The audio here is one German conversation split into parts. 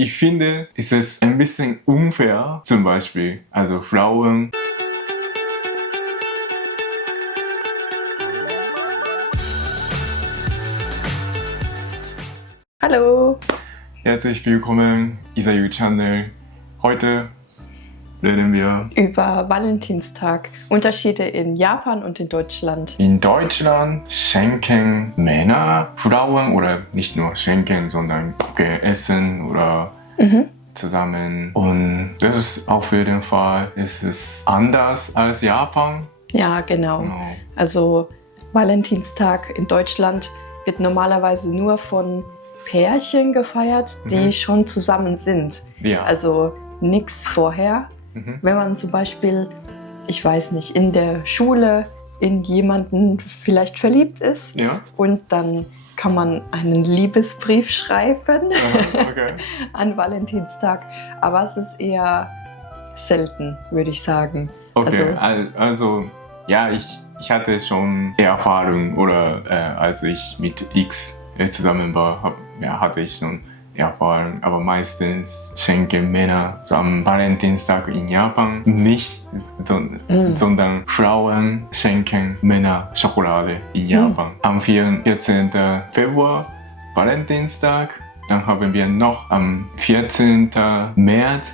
ich finde, ist es ein bisschen unfair, zum Beispiel, also Frauen. Hallo! Herzlich willkommen, Isayu Channel. Heute reden wir Über Valentinstag. Unterschiede in Japan und in Deutschland. in Deutschland schenken Männer Frauen oder nicht nur schenken, sondern essen oder zusammen. Und das ist auf jeden Fall anders als Japan. Ja, genau. Genau. Also Valentinstag in Deutschland wird normalerweise nur von Pärchen gefeiert, die schon zusammen sind. Ja. Also nichts vorher. Wenn man zum Beispiel, ich weiß nicht, in der Schule in jemanden vielleicht verliebt ist Ja. und dann kann man einen Liebesbrief schreiben Aha, okay. an Valentinstag. Aber es ist eher selten, würde ich sagen. Okay, also ja, ich hatte schon Erfahrung oder als ich mit X zusammen war, hatte ich schon Erfahrung. Aber meistens schenken Männer so am Valentinstag in Japan nicht, sondern Frauen schenken Männer Schokolade in Japan. Am 14. Februar Valentinstag. Dann haben wir noch am 14. März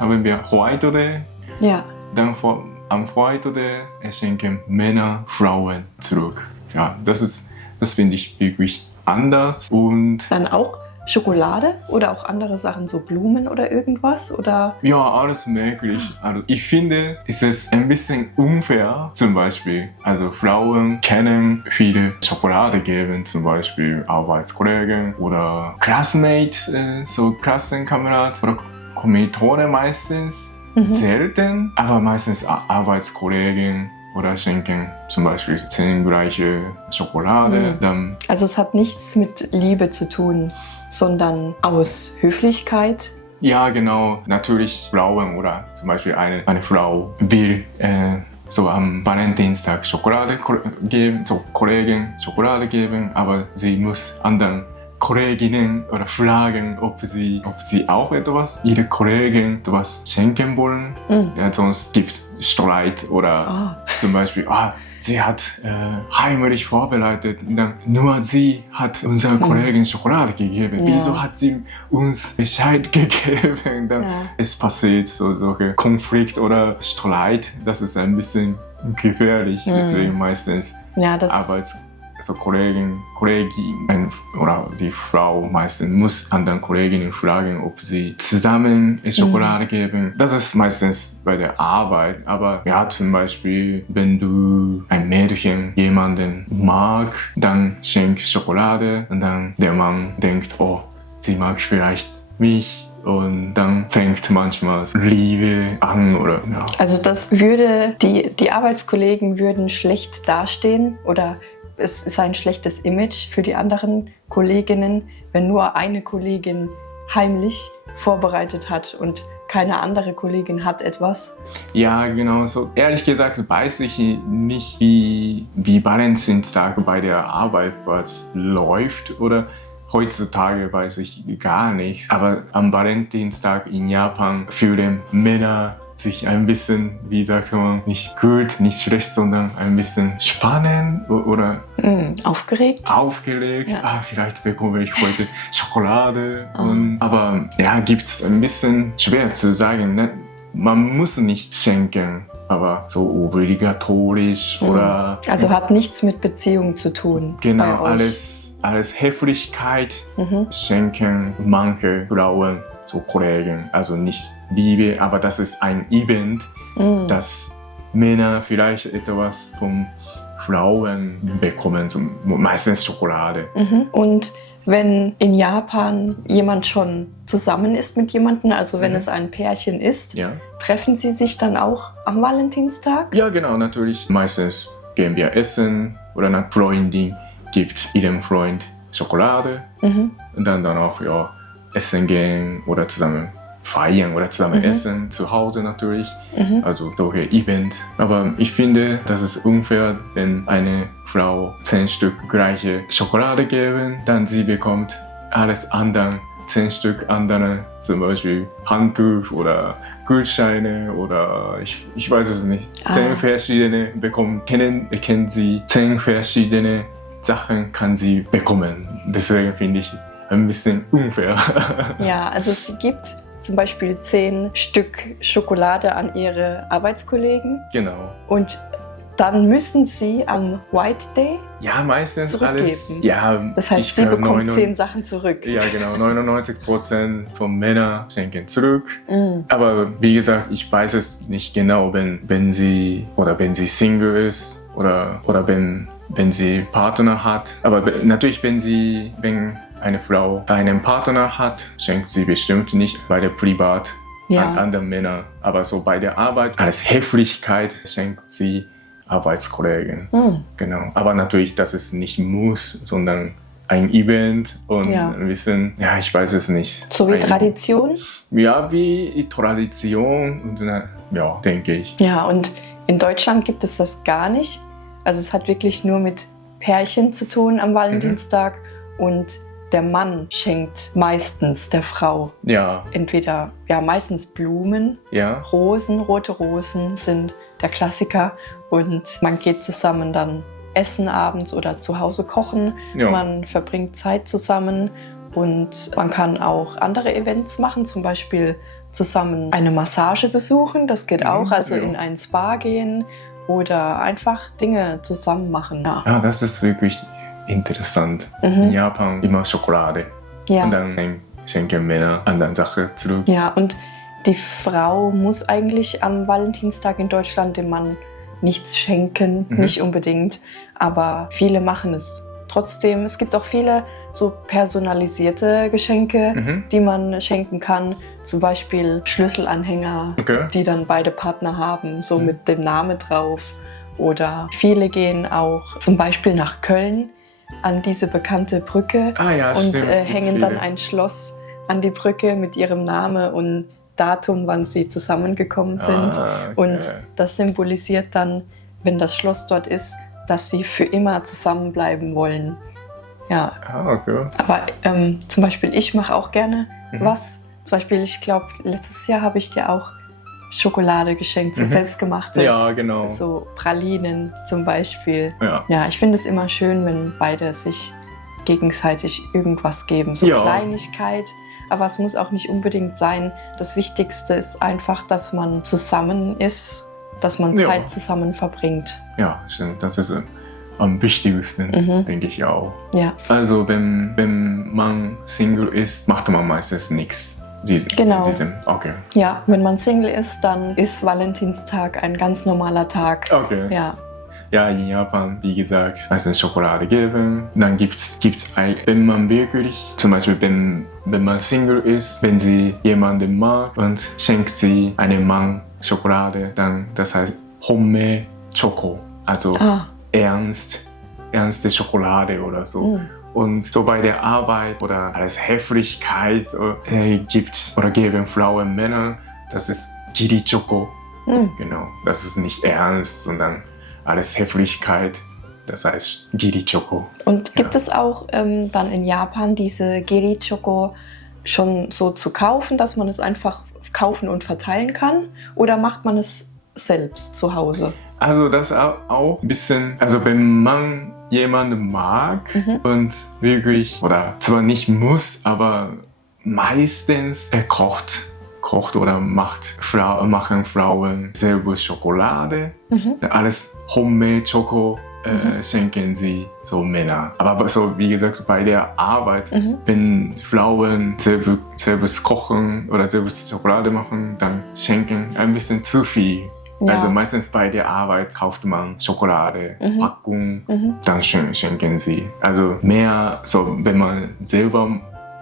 haben wir White Day. Ja. Dann am White Day schenken Männer Frauen zurück. Ja, das finde ich wirklich anders. Und Dann auch Schokolade oder auch andere Sachen, so Blumen oder irgendwas? Oder? ja, alles möglich. Also ich finde, ist es ein bisschen unfair, zum Beispiel. Also Frauen können viele Schokolade geben, zum Beispiel Arbeitskollegen oder Classmates, so Klassenkamerad oder Kommilitonen meistens. Selten, aber meistens Arbeitskollegen oder schenken zum Beispiel 10 gleiche Schokolade. Dann, Also es hat nichts mit Liebe zu tun, sondern aus Höflichkeit. ja, genau, natürlich Frauen oder zum Beispiel eine Frau will so am Valentinstag Schokolade geben, so Kollegen Schokolade geben, aber sie muss anderen Kolleginnen oder fragen, ob sie auch ihre Kollegen etwas schenken wollen. Ja, sonst gibt es Streit oder zum Beispiel, sie hat heimlich vorbereitet, dann nur sie hat unserer Kollegin Schokolade gegeben. Ja. Wieso hat sie uns Bescheid gegeben? Dann es passiert solche Konflikt oder Streit. Das ist ein bisschen gefährlich, deswegen meistens Ja, das Kollegin oder die Frau meistens muss anderen Kolleginnen fragen, ob sie zusammen Schokolade geben. Das ist meistens bei der Arbeit. Aber ja, zum Beispiel, wenn du ein Mädchen jemanden mag, dann schenk Schokolade und dann der Mann denkt, oh, sie mag vielleicht mich. Und dann fängt manchmal Liebe an oder ja. Also das würde, die Arbeitskollegen würden schlecht dastehen oder es ist ein schlechtes Image für die anderen Kolleginnen, wenn nur eine Kollegin heimlich vorbereitet hat und keine andere Kollegin hat etwas. Ja, genau so. Ehrlich gesagt weiß ich nicht, wie Valentinstag bei der Arbeit läuft oder heutzutage weiß ich gar nicht. Aber am Valentinstag in Japan fühlen Männer sich ein bisschen, wie sagt man, nicht gut, nicht schlecht, sondern ein bisschen spannend oder Aufgeregt. Ja. Vielleicht bekomme ich heute Schokolade. Aber ja, gibt es ein bisschen schwer zu sagen. Ne? Man muss nicht schenken, aber so obligatorisch oder... Also hat nichts mit Beziehung zu tun. Genau, bei euch. alles Höflichkeit schenken manche Frauen, so Kollegen, also nicht Liebe, aber das ist ein Event, dass Männer vielleicht etwas von Frauen bekommen, meistens Schokolade. Und wenn in Japan jemand schon zusammen ist mit jemandem, also wenn es ein Pärchen ist, treffen sie sich dann auch am Valentinstag? Ja, genau, natürlich. Meistens gehen wir essen oder eine Freundin gibt ihrem Freund Schokolade und dann auch essen gehen oder zusammen feiern oder zusammen essen, zu Hause natürlich, also solche Event. Aber ich finde, das ist unfair, wenn eine Frau 10 Stück gleiche Schokolade geben, dann sie bekommt alles andere 10 Stück andere, zum Beispiel Handtuch oder Gutscheine oder ich weiß es nicht. 10 verschiedene bekommen, kennen sie 10 verschiedene Sachen kann sie bekommen. Deswegen finde ich ein bisschen unfair. Ja, also es gibt zum Beispiel 10 Stück Schokolade an ihre Arbeitskollegen Genau. und dann müssen sie am White Day Ja, meistens zurückgeben. alles. Ja, Das heißt, ich sie höre bekommen 10 Sachen zurück. Ja, genau. 99% von Männern schenken zurück. Aber wie gesagt, ich weiß es nicht genau, wenn sie Single ist oder wenn sie Partner hat. Aber natürlich, wenn eine Frau einen Partner hat, schenkt sie bestimmt nicht bei der Privat an andere Männer. Aber so bei der Arbeit als Höflichkeit schenkt sie Arbeitskollegen. Genau. Aber natürlich, dass es nicht muss, sondern ein Event und ein bisschen, ja, ich weiß es nicht. So wie Tradition? Ja, wie Tradition und ja, denke ich. Ja, und in Deutschland gibt es das gar nicht. Also es hat wirklich nur mit Pärchen zu tun am Valentinstag und der Mann schenkt meistens der Frau entweder, meistens Blumen, Rosen, rote Rosen sind der Klassiker und man geht zusammen dann essen abends oder zu Hause kochen. Man verbringt Zeit zusammen und man kann auch andere Events machen, zum Beispiel zusammen eine Massage besuchen, das geht auch, also in ein Spa gehen oder einfach Dinge zusammen machen. Ja, das ist wirklich interessant. In Japan immer Schokolade und dann schenken Männer andere Sachen zurück. Ja, und die Frau muss eigentlich am Valentinstag in Deutschland dem Mann nichts schenken, nicht unbedingt, aber viele machen es trotzdem. Es gibt auch viele so personalisierte Geschenke, die man schenken kann, zum Beispiel Schlüsselanhänger, die dann beide Partner haben, so mit dem Namen drauf. Oder viele gehen auch zum Beispiel nach Köln an diese bekannte Brücke und hängen dann ein Schloss an die Brücke mit ihrem Namen und Datum, wann sie zusammengekommen sind. Und das symbolisiert dann, wenn das Schloss dort ist, dass sie für immer zusammenbleiben wollen. Ja. Aber zum Beispiel, ich mache auch gerne was. Zum Beispiel, ich glaube, letztes Jahr habe ich dir auch Schokolade geschenkt, so selbstgemachte. Ja, genau. So Pralinen zum Beispiel. Ja. Ja, ich finde es immer schön, wenn beide sich gegenseitig irgendwas geben. So Kleinigkeit. Aber es muss auch nicht unbedingt sein. Das Wichtigste ist einfach, dass man zusammen ist, dass man Zeit zusammen verbringt. Ja, stimmt. Das ist am wichtigsten, denke ich auch. Ja. Also wenn man Single ist, macht man meistens nichts. Okay. Ja, wenn man Single ist, dann ist Valentinstag ein ganz normaler Tag. Okay. Ja. Ja, in Japan, wie gesagt, meistens Schokolade geben. Dann gibt's wenn man wirklich, zum Beispiel wenn man Single ist, wenn sie jemanden mag und schenkt sie einem Mann Schokolade, dann das heißt Homme Choco, also ernste Schokolade oder so. Und so bei der Arbeit oder als Höflichkeit geben Frauen Männer, das ist Giri Choco. Genau, das ist nicht ernst, sondern alles Höflichkeit, das heißt Giri Choco. Und gibt es auch dann in Japan diese Giri Choco schon so zu kaufen, dass man es einfach kaufen und verteilen kann? Oder macht man es selbst zu Hause? Also das auch ein bisschen, also wenn man jemanden mag und wirklich, oder zwar nicht muss, aber meistens kocht oder machen Frauen selber Schokolade. Alles Homemade Choco schenken sie so Männer. Aber so wie gesagt, bei der Arbeit, wenn Frauen selbst kochen oder selbst Schokolade machen, dann schenken ein bisschen zu viel. Ja. Also meistens bei der Arbeit kauft man Schokolade, Packung, dann schenken sie. Also mehr, so wenn man selber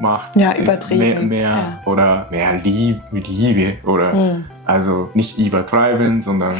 macht, übertrieben. Mehr oder mehr Liebe oder also nicht übertreiben, sondern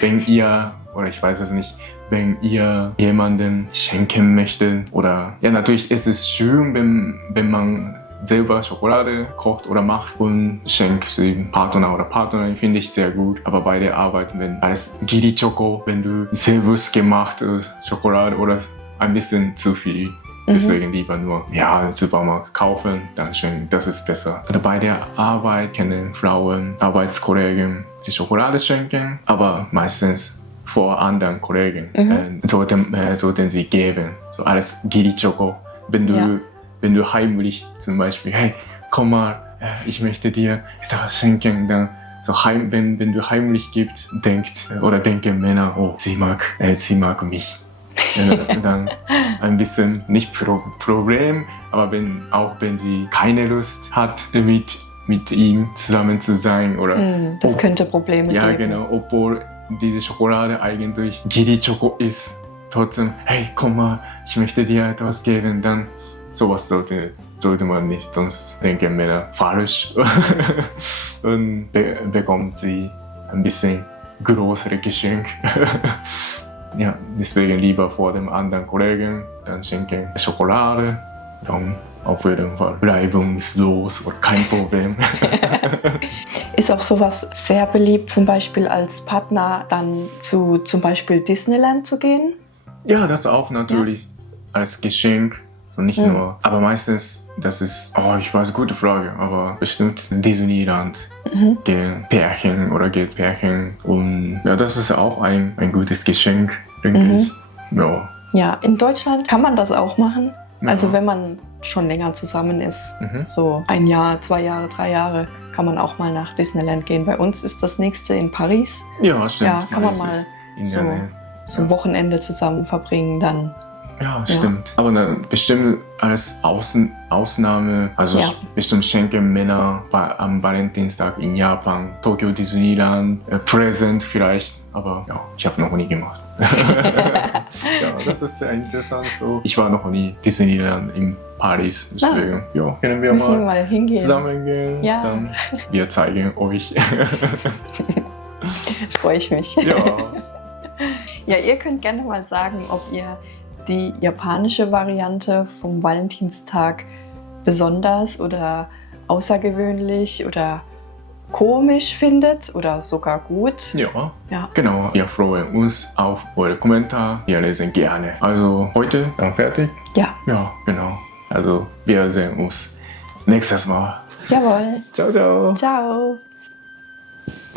wenn ihr, oder ich weiß es nicht, wenn ihr jemanden schenken möchtet oder natürlich ist es schön, wenn man selber Schokolade kocht oder macht und schenkt sie Partner oder Partnerin, finde ich sehr gut. Aber bei der Arbeit, wenn alles Giri Choco, wenn du selbst gemachte Schokolade oder ein bisschen zu viel. Deswegen lieber nur im Supermarkt kaufen, dann schenken. Das ist besser. Oder bei der Arbeit können Frauen, Arbeitskollegen Schokolade schenken, aber meistens vor anderen Kollegen sollten sie geben. So als Giri-Schoko. Wenn du heimlich zum Beispiel, hey, komm mal, ich möchte dir etwas schenken, dann so wenn du heimlich gibst, denken Männer, oh, sie mag mich. Dann ein bisschen nicht Problem, aber wenn sie keine Lust hat, mit ihm zusammen zu sein oder das könnte Probleme geben. Ja, genau, obwohl diese Schokolade eigentlich Giri-Schoko ist, trotzdem, hey, komm mal, ich möchte dir etwas geben, dann sowas sollte man nicht, sonst denken Männer falsch und bekommt sie ein bisschen größere Geschenk. Ja, deswegen lieber vor dem anderen Kollegen, dann schenken Schokolade, dann auf jeden Fall reibungslos oder kein Problem. Ist auch sowas sehr beliebt, zum Beispiel als Partner dann zu zum Beispiel Disneyland zu gehen? Ja, das auch natürlich als Geschenk und nicht nur. Aber meistens, das ist, ich weiß, gute Frage, aber bestimmt Disneyland gehen Pärchen oder geht Pärchen und ja, das ist auch ein gutes Geschenk, denke ich. Ja. Ja, in Deutschland kann man das auch machen. Also wenn man schon länger zusammen ist, so 1 Jahr, 2 Jahre, 3 Jahre, kann man auch mal nach Disneyland gehen. Bei uns ist das nächste in Paris. Ja, stimmt. Ja, kann man mal so ein Wochenende zusammen verbringen dann. Ja, stimmt. Aber dann bestimmt als Ausnahme, also bestimmt schenken Männer am Valentinstag in Japan, Tokyo Disneyland, Präsent vielleicht, aber ja, ich habe noch nie gemacht. Ja, das ist sehr interessant. So. Ich war noch nie Disneyland in Paris, deswegen können wir mal hingehen. Zusammen gehen. Ja. Dann wir zeigen euch. Freue ich mich. Ja. Ja, ihr könnt gerne mal sagen, ob ihr die japanische Variante vom Valentinstag besonders oder außergewöhnlich oder komisch findet oder sogar gut. Ja, genau. Wir freuen uns auf eure Kommentare. Wir lesen gerne. Also heute dann fertig? Ja. Ja, genau. Also wir sehen uns nächstes Mal. Jawohl. Ciao, ciao. Ciao.